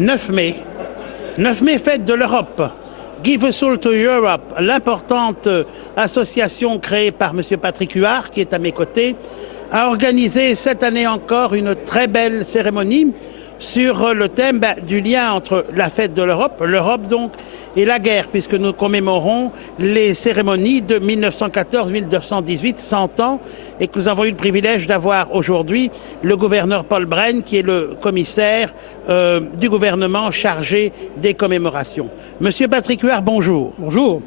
9 mai. 9 mai, fête de l'Europe. Give a Soul to Europe, l'importante association créée par M. Patrick Huard, qui est à mes côtés, a organisé cette année encore une très belle cérémonie sur le thème du lien entre la fête de l'Europe donc, et la guerre, puisque nous commémorons les cérémonies de 1914-1918, 100 ans, et que nous avons eu le privilège d'avoir aujourd'hui le gouverneur Paul Brenne, qui est le commissaire du gouvernement chargé des commémorations. Monsieur Patrick Huard, bonjour. Bonjour.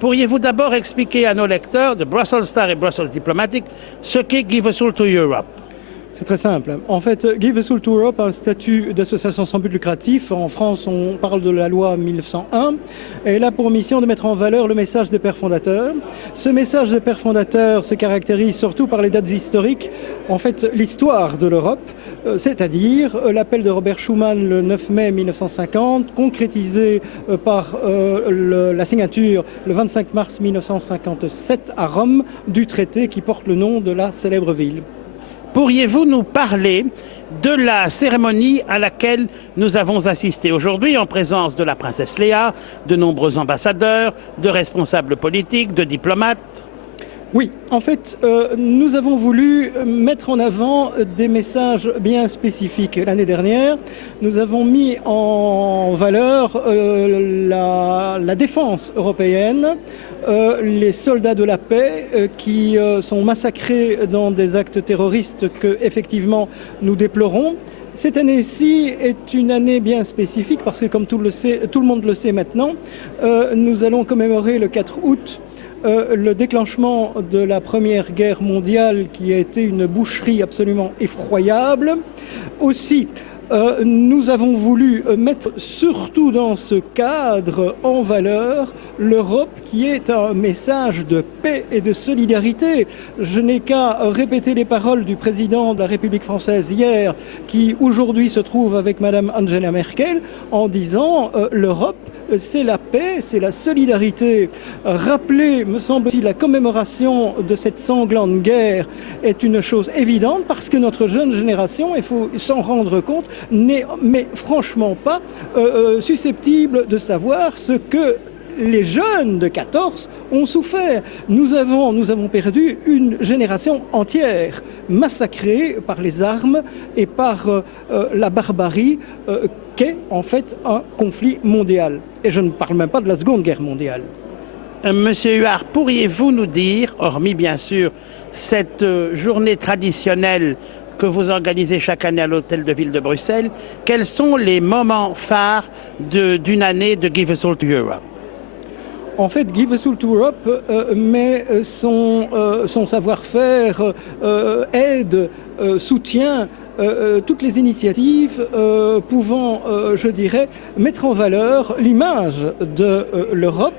Pourriez-vous d'abord expliquer à nos lecteurs de Brussels Star et Brussels Diplomatic ce qu'est Give a Soul to Europe? C'est très simple. En fait, Give a Soul to Europe a un statut d'association sans but lucratif. En France, on parle de la loi 1901. Elle a pour mission de mettre en valeur le message des pères fondateurs. Ce message des pères fondateurs se caractérise surtout par les dates historiques. En fait, l'histoire de l'Europe, c'est-à-dire l'appel de Robert Schuman le 9 mai 1950, concrétisé par la signature le 25 mars 1957 à Rome du traité qui porte le nom de la célèbre ville. Pourriez-vous nous parler de la cérémonie à laquelle nous avons assisté aujourd'hui en présence de la princesse Léa, de nombreux ambassadeurs, de responsables politiques, de diplomates? Oui, en fait, nous avons voulu mettre en avant des messages bien spécifiques. L'année dernière, nous avons mis en valeur la défense européenne, les soldats de la paix qui sont massacrés dans des actes terroristes que, effectivement, nous déplorons. Cette année-ci est une année bien spécifique parce que, comme tout le monde le sait maintenant, nous allons commémorer le 4 août le déclenchement de la Première Guerre mondiale qui a été une boucherie absolument effroyable. Aussi, nous avons voulu mettre surtout dans ce cadre en valeur l'Europe qui est un message de paix et de solidarité. Je n'ai qu'à répéter les paroles du président de la République française hier qui aujourd'hui se trouve avec Madame Angela Merkel en disant l'Europe c'est la paix, c'est la solidarité. Rappeler, me semble-t-il, la commémoration de cette sanglante guerre est une chose évidente parce que notre jeune génération, il faut s'en rendre compte, n'est mais franchement pas susceptible de savoir ce que les jeunes de 14 ont souffert. Nous avons perdu une génération entière, massacrée par les armes et par la barbarie qu'est en fait un conflit mondial. Et je ne parle même pas de la Seconde Guerre mondiale. Monsieur Huard, pourriez-vous nous dire, hormis bien sûr cette journée traditionnelle que vous organisez chaque année à l'Hôtel de Ville de Bruxelles, quels sont les moments phares d'une année de Give a Soul to Europe? En fait, Give a Soul to Europe met son savoir-faire, aide, soutient toutes les initiatives pouvant, je dirais, mettre en valeur l'image de l'Europe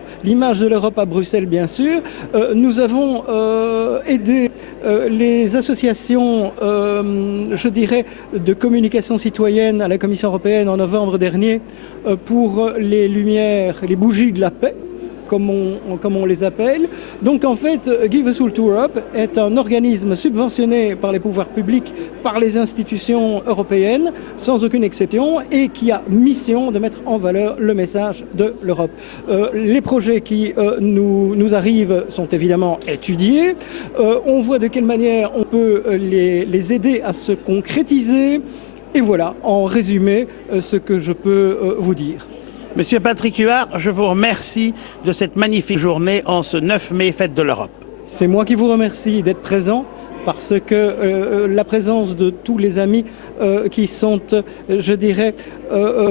à Bruxelles bien sûr. Nous avons aidé les associations, je dirais, de communication citoyenne à la Commission européenne en novembre dernier pour les lumières, les bougies de la paix, comme on les appelle. Donc en fait, Give a Soul to Europe est un organisme subventionné par les pouvoirs publics, par les institutions européennes, sans aucune exception, et qui a mission de mettre en valeur le message de l'Europe. Les projets qui nous arrivent sont évidemment étudiés. On voit de quelle manière on peut les aider à se concrétiser. Et voilà, en résumé, ce que je peux vous dire. Monsieur Patrick Huard, je vous remercie de cette magnifique journée en ce 9 mai, fête de l'Europe. C'est moi qui vous remercie d'être présent parce que la présence de tous les amis qui sont, je dirais,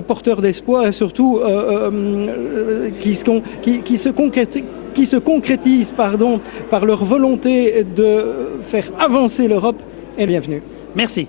porteurs d'espoir et surtout qui se concrétisent par leur volonté de faire avancer l'Europe est bienvenue. Merci.